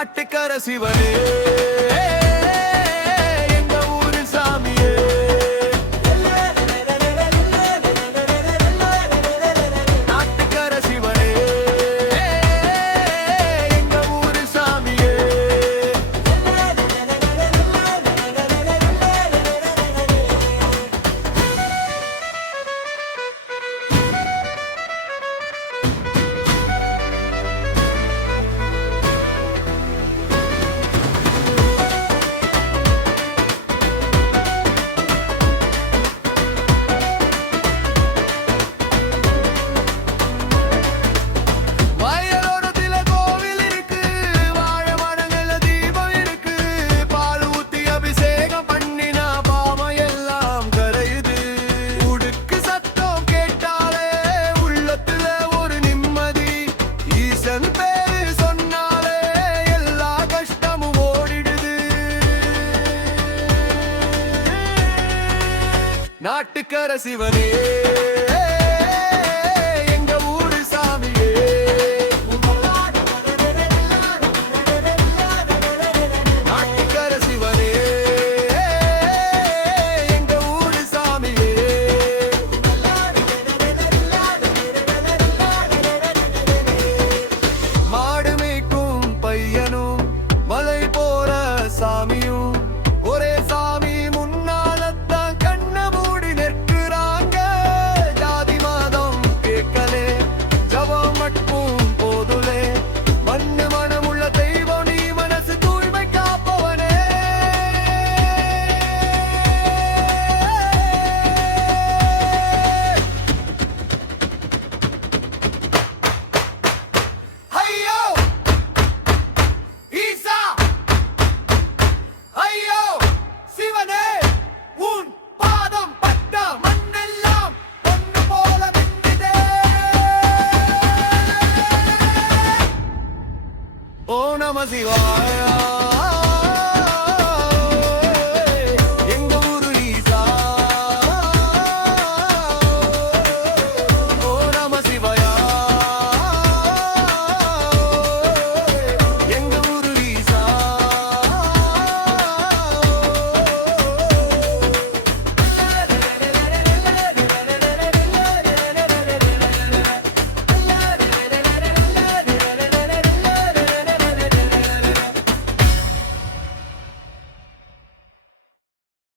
நாட்டுக்கர சிவனே. நாட்டுக்கர சிவனே எங்க ஊரு சாமியே. நாட்டுக்கர சிவனே எங்க ஊரு சாமியே. மாடு மேய்க்கும் பையனும் மலை போற சாமியும் Ramazzy Lion.